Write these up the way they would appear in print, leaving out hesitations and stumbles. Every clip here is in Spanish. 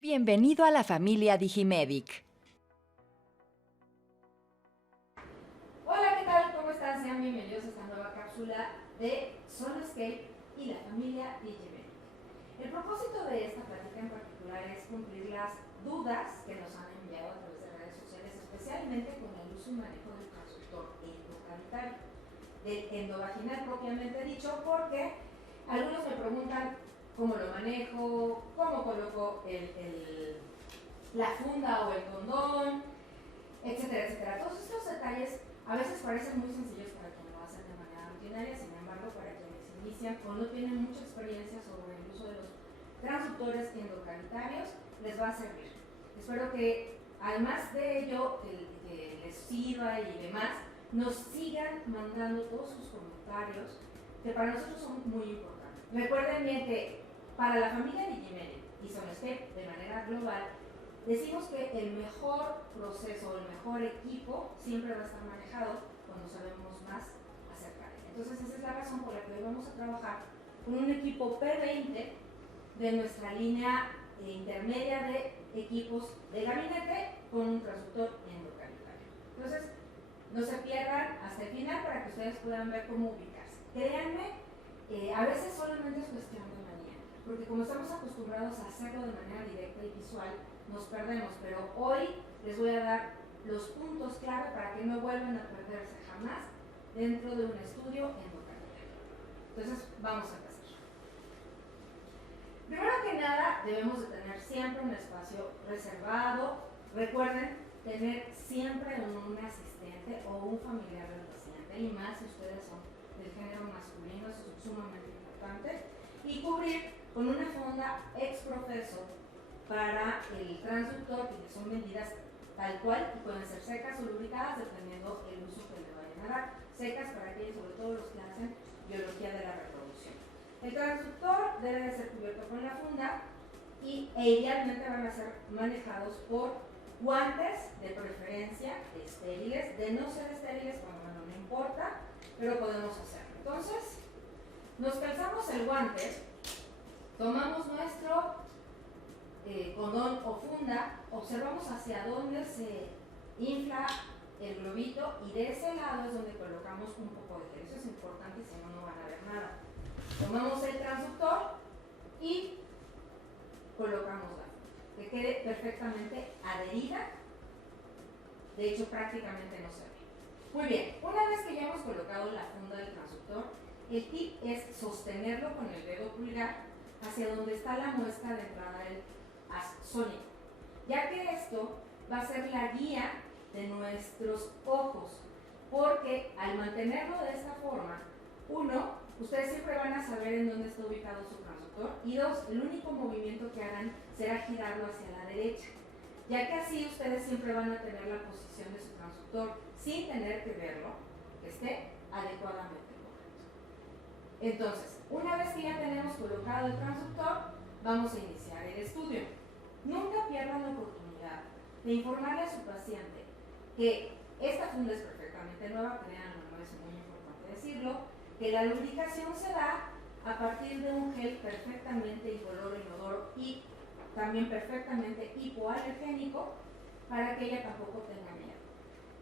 Bienvenido a la familia Digimedic. Hola, ¿qué tal? ¿Cómo están? Sean bienvenidos a esta nueva cápsula de Sonoscape y la familia Digimedic. El propósito de esta plática en particular es cumplir las dudas que nos han enviado a través de redes sociales, especialmente con el uso y manejo del transductor endocavitario, del endovaginal propiamente dicho, porque algunos me preguntan cómo lo manejo, cómo coloco la funda o el condón, etcétera, etcétera. Todos estos detalles a veces parecen muy sencillos para quien lo hace de manera rutinaria, sin embargo, para quienes inician o no tienen mucha experiencia sobre el uso de los transductores endocavitarios, les va a servir. Espero que, además de ello, que les sirva y demás, nos sigan mandando todos sus comentarios, que para nosotros son muy importantes. Recuerden bien que para la familia Digimedic y Sonoscape de manera global, decimos que el mejor proceso, el mejor equipo siempre va a estar manejado cuando sabemos más acerca de él. Entonces esa es la razón por la que hoy vamos a trabajar con un equipo P20 de nuestra línea intermedia de equipos de gabinete con un transductor endocavitario. Entonces no se pierdan hasta el final para que ustedes puedan ver cómo ubicarse. Créanme, a veces solamente es cuestión de manía, porque como estamos acostumbrados a hacerlo de manera directa y visual, nos perdemos, pero hoy les voy a dar los puntos clave para que no vuelvan a perderse jamás dentro de un estudio endocavitario. Entonces, vamos a empezar. Primero que nada, debemos de tener siempre un espacio reservado. Recuerden tener siempre un asistente o un familiar del paciente, y más si ustedes son del género masculino, eso es sumamente importante, y cubrir con una funda exprofeso para el transductor, que son medidas tal cual, y pueden ser secas o lubricadas dependiendo el uso que le vayan a dar. Secas para aquellos, sobre todo los que hacen biología de la reproducción. El transductor debe de ser cubierto con la funda e idealmente van a ser manejados por guantes, de preferencia estériles. De no ser estériles, bueno, no importa, pero podemos hacerlo. Entonces, nos calzamos el guante, tomamos nuestro condón o funda, observamos hacia dónde se infla el globito y de ese lado es donde colocamos un poco de gel. Eso es importante, si no, no van a ver nada. Tomamos el transductor y colocamos la funda, que quede perfectamente adherida. De hecho, prácticamente no se ve. Muy bien, una vez que ya hemos colocado la funda del transductor, el tip es sostenerlo con el dedo pulgar hacia donde está la muesca de entrada del haz sónico, ya que esto va a ser la guía de nuestros ojos, porque al mantenerlo de esta forma, uno, ustedes siempre van a saber en dónde está ubicado su transductor, y dos, el único movimiento que hagan será girarlo hacia la derecha, ya que así ustedes siempre van a tener la posición de su transductor sin tener que verlo, que esté adecuadamente correcto. Entonces, una vez que ya tenemos colocado el transductor, vamos a iniciar el estudio. Nunca pierdan la oportunidad de informarle a su paciente que esta funda es perfectamente nueva, créanlo, no es muy importante decirlo, que la lubricación se da a partir de un gel perfectamente incoloro, inodoro y también perfectamente hipoalergénico, para que ella tampoco tenga miedo.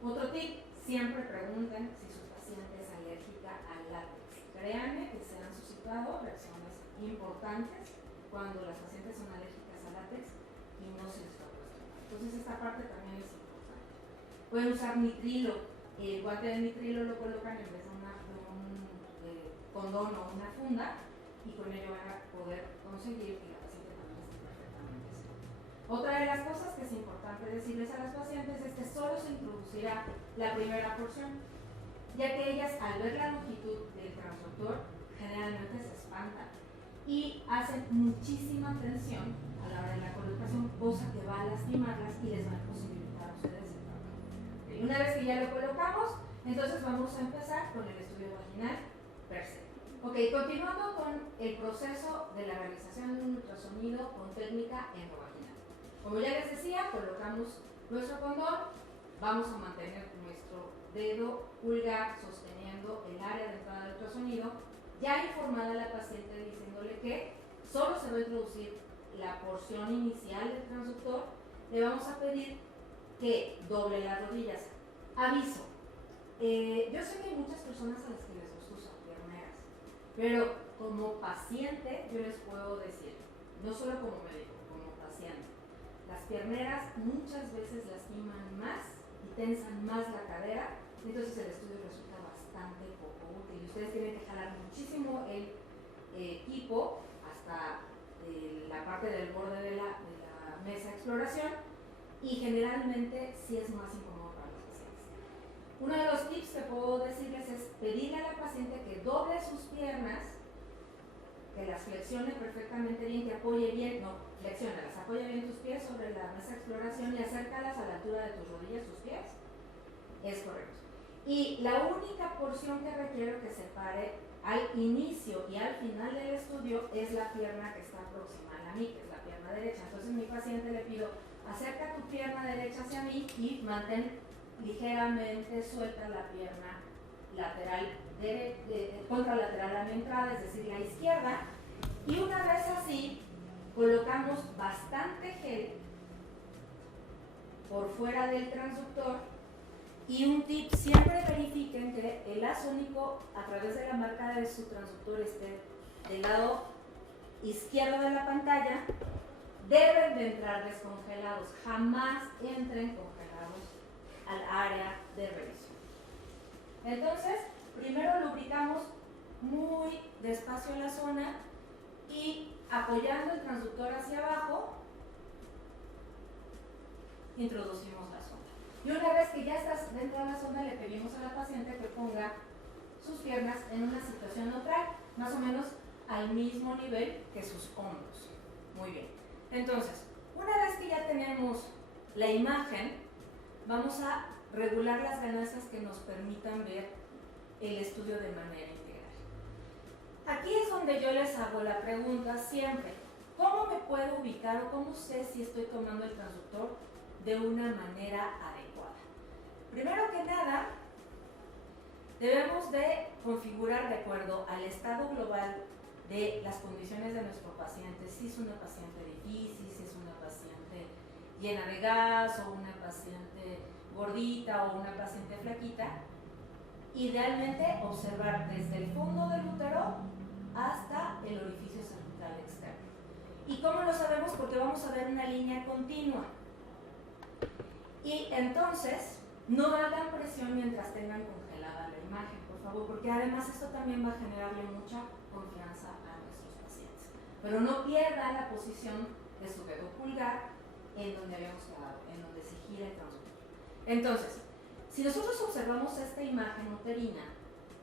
Otro tip, siempre pregunten si su paciente es alérgica al látex. Créanme que se han suscitado reacciones importantes cuando las pacientes son alérgicas al látex y no se les está cuestionando. Entonces esta parte también es importante. Pueden usar nitrilo. El guante de nitrilo lo colocan en vez de un condón o una funda, y con ello van a poder conseguir que la paciente también esté perfectamente segura. Otra de las cosas que es importante decirles a las pacientes es que solo se introducirá la primera porción, ya que ellas, al ver la longitud del transductor, generalmente se espantan y hacen muchísima tensión a la hora de la colocación, cosa que va a lastimarlas y les va a imposibilitar a ustedes el trabajo. Y una vez que ya lo colocamos, entonces vamos a empezar con el estudio vaginal per se. Ok, continuando con el proceso de la realización de un ultrasonido con técnica endovaginal. Como ya les decía, colocamos nuestro condón, vamos a mantener nuestro dedo pulgar sosteniendo el área de entrada del ultrasonido, ya informada la paciente diciéndole que solo se va a introducir la porción inicial del transductor, le vamos a pedir que doble las rodillas. Aviso, yo sé que hay muchas personas a las que les gusta usar pierneras, pero como paciente yo les puedo decir, no solo como médico, como paciente, las pierneras muchas veces lastiman más y tensan más la cadera, entonces el estudio resulta bastante poco útil. Ustedes tienen que jalar muchísimo el equipo hasta la parte del borde de la mesa de exploración y generalmente sí es más incómodo para los pacientes. Uno de los tips que puedo decirles es pedirle a la paciente que doble sus piernas, que las flexione perfectamente bien, que apoye bien, no, flexiónalas, apoya bien tus pies sobre la mesa de exploración y acércalas a la altura de tus rodillas, tus pies. Es correcto. Y la única porción que requiero que separe al inicio y al final del estudio es la pierna que está próxima a mí, que es la pierna derecha. Entonces mi paciente le pido, acerca tu pierna derecha hacia mí y mantén ligeramente suelta la pierna lateral, contralateral a mi entrada, es decir, la izquierda. Y una vez así, colocamos bastante gel por fuera del transductor. Y un tip, siempre verifiquen que el haz único a través de la marca de su transductor esté del lado izquierdo de la pantalla. Deben de entrar descongelados, jamás entren congelados al área de revisión. Entonces, primero lubricamos muy despacio la zona y apoyando el transductor hacia abajo, introducimos la sonda. Y una vez que ya estás dentro de la sonda, le pedimos a la paciente que ponga sus piernas en una situación neutral, más o menos al mismo nivel que sus hombros. Muy bien. Entonces, una vez que ya tenemos la imagen, vamos a regular las ganancias que nos permitan ver el estudio de manera integral. Aquí es donde yo les hago la pregunta siempre, ¿cómo me puedo ubicar o cómo sé si estoy tomando el transductor de una manera adecuada? Primero que nada, debemos de configurar de acuerdo al estado global de las condiciones de nuestro paciente, si es una paciente difícil, si es una paciente llena de gas o una paciente gordita o una paciente flaquita. Idealmente observar desde el fondo del útero hasta el orificio cervical externo. ¿Y cómo lo sabemos? Porque vamos a ver una línea continua. Y entonces, no hagan presión mientras tengan congelada la imagen, por favor, porque además esto también va a generarle mucha confianza a nuestros pacientes. Pero no pierdan la posición de su dedo pulgar en donde habíamos quedado, en donde se gira el transductor. Entonces, si nosotros observamos esta imagen uterina,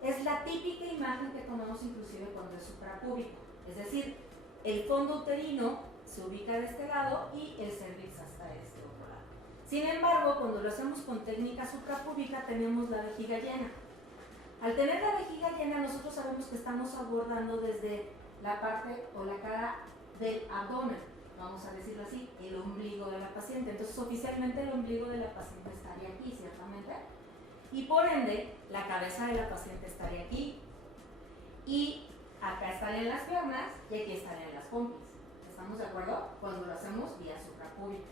es la típica imagen que tomamos inclusive cuando es suprapúbico, es decir, el fondo uterino se ubica de este lado y el cervix hasta este otro lado. Sin embargo, cuando lo hacemos con técnica suprapúbica tenemos la vejiga llena. Al tener la vejiga llena, nosotros sabemos que estamos abordando desde la parte o la cara del abdomen, vamos a decirlo así, el ombligo de la paciente. Entonces, oficialmente el ombligo de la paciente estaría aquí, ciertamente, y por ende, la cabeza de la paciente estaría aquí, y acá estarían las piernas, y aquí estarían las pompis. ¿Estamos de acuerdo? Cuando lo hacemos vía suprapúbica.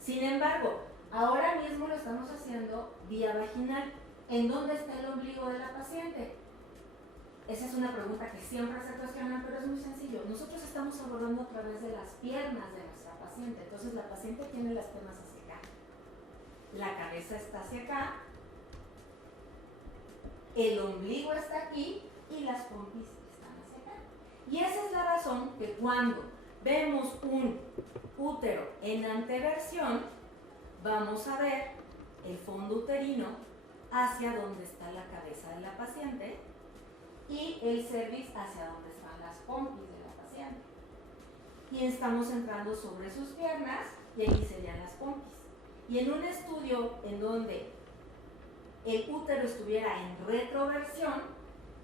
Sin embargo, ahora mismo lo estamos haciendo vía vaginal. ¿En dónde está el ombligo de la paciente? Esa es una pregunta que siempre se cuestiona, pero es muy sencillo. Nosotros estamos abordando a través de las piernas de nuestra paciente. Entonces la paciente tiene las piernas hacia acá. La cabeza está hacia acá. El ombligo está aquí y las pompis están hacia acá. Y esa es la razón que cuando vemos un útero en anteversión, vamos a ver el fondo uterino hacia donde está la cabeza de la paciente y el cervix hacia donde están las pompis de la paciente. Y estamos entrando sobre sus piernas y ahí serían las pompis. Y en un estudio en donde el útero estuviera en retroversión,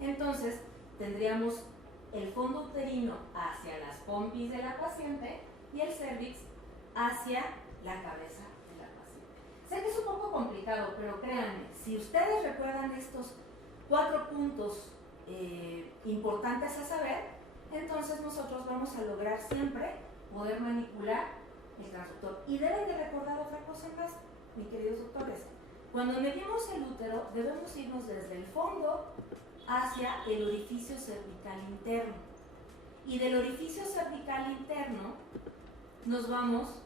entonces tendríamos el fondo uterino hacia las pompis de la paciente y el cervix hacia la cabeza de la paciente. Sé que es un poco complicado, pero créanme, si ustedes recuerdan estos 4 puntos importantes a saber, entonces nosotros vamos a lograr siempre poder manipular el transductor. Y deben de recordar otra cosa más, mis queridos doctores. Cuando medimos el útero, debemos irnos desde el fondo hacia el orificio cervical interno. Y del orificio cervical interno nos vamos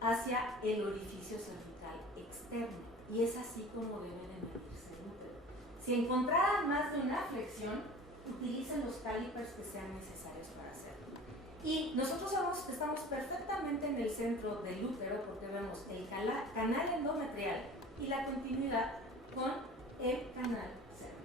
hacia el orificio cervical externo. Y es así como debe de medirse el útero. Si encontraran más de una flexión, utilicen los calipers que sean necesarios para hacerlo. Y nosotros estamos perfectamente en el centro del útero porque vemos el canal endometrial y la continuidad con el canal cervical.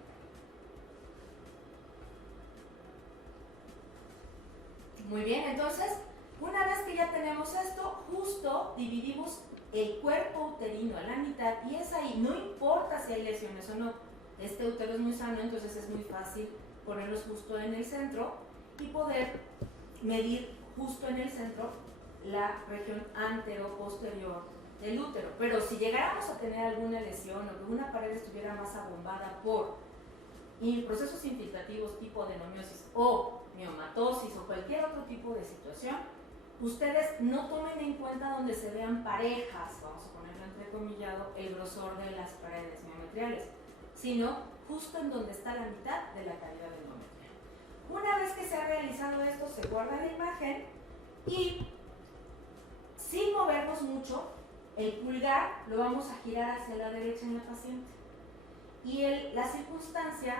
Muy bien, entonces, una vez que ya tenemos esto, justo dividimos el cuerpo uterino a la mitad y es ahí, no importa si hay lesiones o no, este útero es muy sano, entonces es muy fácil ponerlos justo en el centro y poder medir justo en el centro la región antero-posterior del útero. Pero si llegáramos a tener alguna lesión o que una pared estuviera más abombada por procesos infiltrativos tipo adenomiosis o miomatosis o cualquier otro tipo de situación, ustedes no tomen en cuenta donde se vean parejas, vamos a ponerlo entrecomillado, el grosor de las paredes miometriales, sino justo en donde está la mitad de la cavidad endometrial. Una vez que se ha realizado esto, se guarda la imagen y sin movernos mucho, el pulgar lo vamos a girar hacia la derecha en la paciente. Y la circunstancia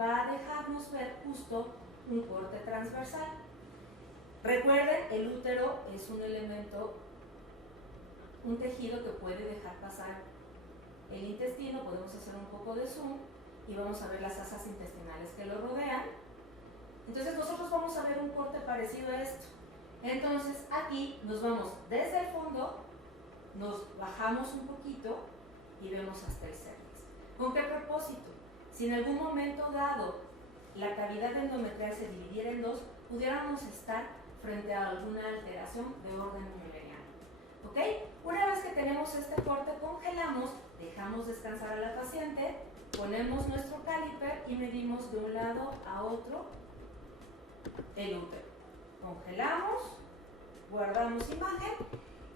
va a dejarnos ver justo un corte transversal. Recuerden, el útero es un elemento, un tejido que puede dejar pasar el intestino. Podemos hacer un poco de zoom y vamos a ver las asas intestinales que lo rodean. Entonces nosotros vamos a ver un corte parecido a esto. Entonces aquí nos vamos desde el fondo, nos bajamos un poquito y vemos hasta el cervix. ¿Con qué propósito? Si en algún momento dado la cavidad endometrial se dividiera en dos, pudiéramos estar frente a alguna alteración de orden mülleriano. ¿Ok? Una vez que tenemos este corte, congelamos, dejamos descansar a la paciente, ponemos nuestro caliper y medimos de un lado a otro el útero. Congelamos, guardamos imagen.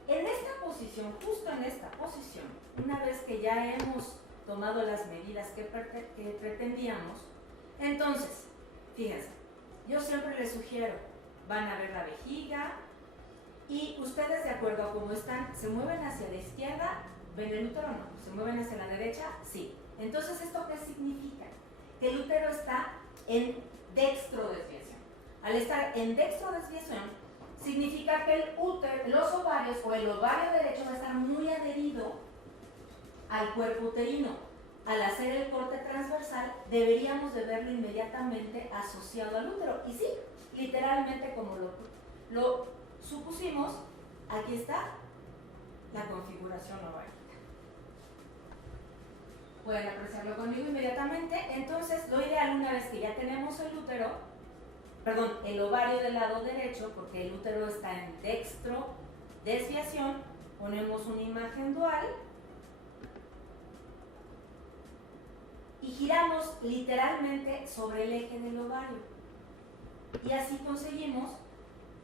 En esta posición, justo en esta posición, una vez que ya hemos tomado las medidas que pretendíamos, entonces, fíjense, yo siempre les sugiero, van a ver la vejiga y ustedes de acuerdo a cómo están, se mueven hacia la izquierda, ven el útero o no, se mueven hacia la derecha, sí. Entonces, ¿esto qué significa? Que el útero está en dextrodesviación. Al estar en dextrodesviación, significa que el útero, los ovarios o el ovario derecho va a estar muy adherido al cuerpo uterino. Al hacer el corte transversal, deberíamos de verlo inmediatamente asociado al útero. Y sí, literalmente como lo supusimos, aquí está la configuración ovárica. Pueden apreciarlo conmigo inmediatamente. Entonces, lo ideal, una vez que ya tenemos el útero, el ovario del lado derecho, porque el útero está en dextrodesviación, ponemos una imagen dual y giramos literalmente sobre el eje del ovario. Y así conseguimos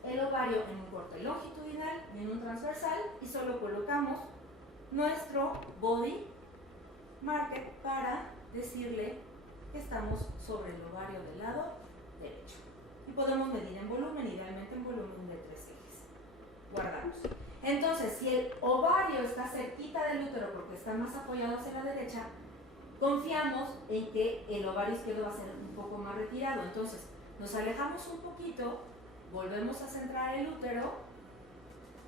el ovario en un corte longitudinal y en un transversal y solo colocamos nuestro body marker para decirle que estamos sobre el ovario del lado derecho. Y podemos medir en volumen, idealmente en volumen de 3 ejes. Guardamos. Entonces, si el ovario está cerquita del útero porque está más apoyado hacia la derecha, confiamos en que el ovario izquierdo va a ser un poco más retirado. Entonces, nos alejamos un poquito, volvemos a centrar el útero,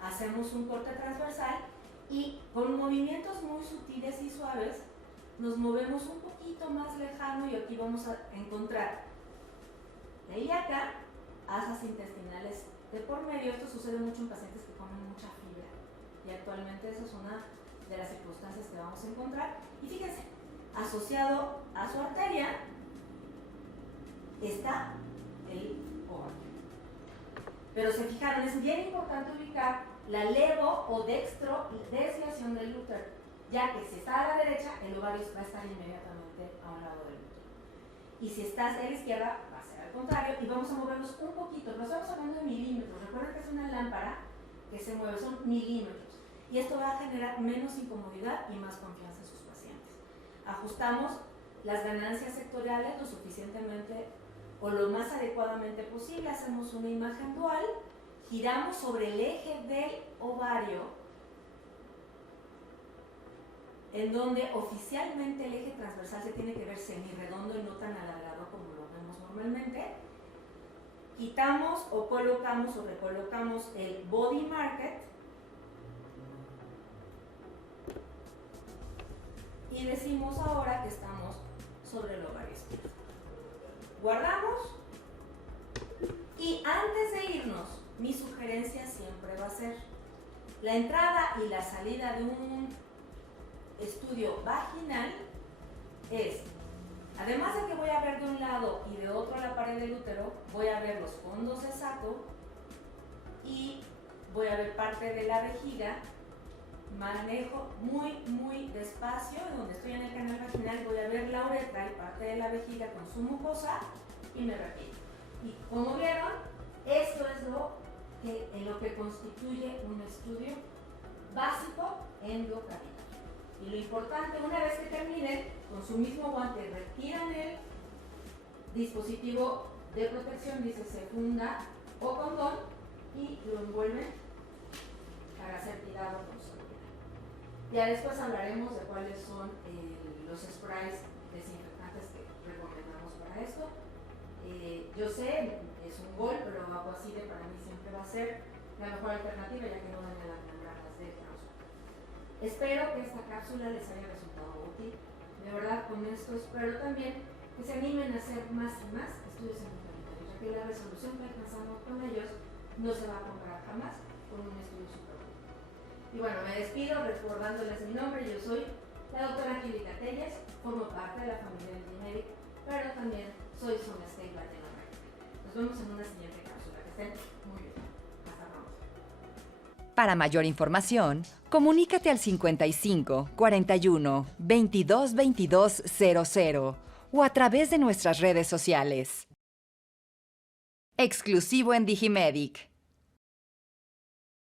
hacemos un corte transversal y con movimientos muy sutiles y suaves nos movemos un poquito más lejano y aquí vamos a encontrar de ahí acá asas intestinales de por medio. Esto sucede mucho en pacientes que comen mucha fibra y actualmente eso es una de las circunstancias que vamos a encontrar. Y fíjense, asociado a su arteria está el ovario. Pero se fijaron, es bien importante ubicar la levo o dextrodesviación del útero, ya que si está a la derecha, el ovario va a estar inmediatamente a un lado del útero. y si estás de la izquierda va a ser al contrario y vamos a movernos un poquito, pero estamos hablando de milímetros. Recuerden que es una lámpara que se mueve, son milímetros, y esto va a generar menos incomodidad y más confianza en sus pacientes. Ajustamos las ganancias sectoriales lo suficientemente o lo más adecuadamente posible, hacemos una imagen dual, giramos sobre el eje del ovario, en donde oficialmente el eje transversal se tiene que ver semirredondo y no tan alargado como lo vemos normalmente. Quitamos o colocamos o recolocamos el body market y decimos ahora que estamos sobre el ovario izquierdo. Guardamos y antes de irnos, mi sugerencia siempre va a ser la entrada y la salida de un estudio vaginal es, además de que voy a ver de un lado y de otro la pared del útero, voy a ver los fondos de saco y voy a ver parte de la vejiga. Manejo muy despacio, donde estoy en el canal vaginal voy a ver la uretra y parte de la vejiga con su mucosa y me repito. Y como vieron, esto es en lo que constituye un estudio básico endocavitario. Y lo importante, una vez que terminen, con su mismo guante retiran el dispositivo de protección, dice funda o condón, y lo envuelven para ser tirado con seguridad. Ya después hablaremos de cuáles son los sprays desinfectantes que recomendamos para esto. Yo sé, es un gol, pero Aguacide para mí siempre va a ser la mejor alternativa, ya que no daña las membranas del transútero. Espero que esta cápsula les haya resultado útil. De verdad, con esto espero también que se animen a hacer más y más estudios endocavitarios, ya que la resolución que alcanzamos con ellos no se va a comparar jamás con un estudio superbúnico. Y bueno, me despido recordándoles mi nombre. Yo soy la doctora Angélica Telles, formo parte de la familia de D-Medic, pero también soy Sonia State Latinoamérica. Nos vemos en una siguiente cápsula. Que estén muy bien. Hasta pronto. Para mayor información, comunícate al 55 41 22 22 00 o a través de nuestras redes sociales. Exclusivo en Digimedic.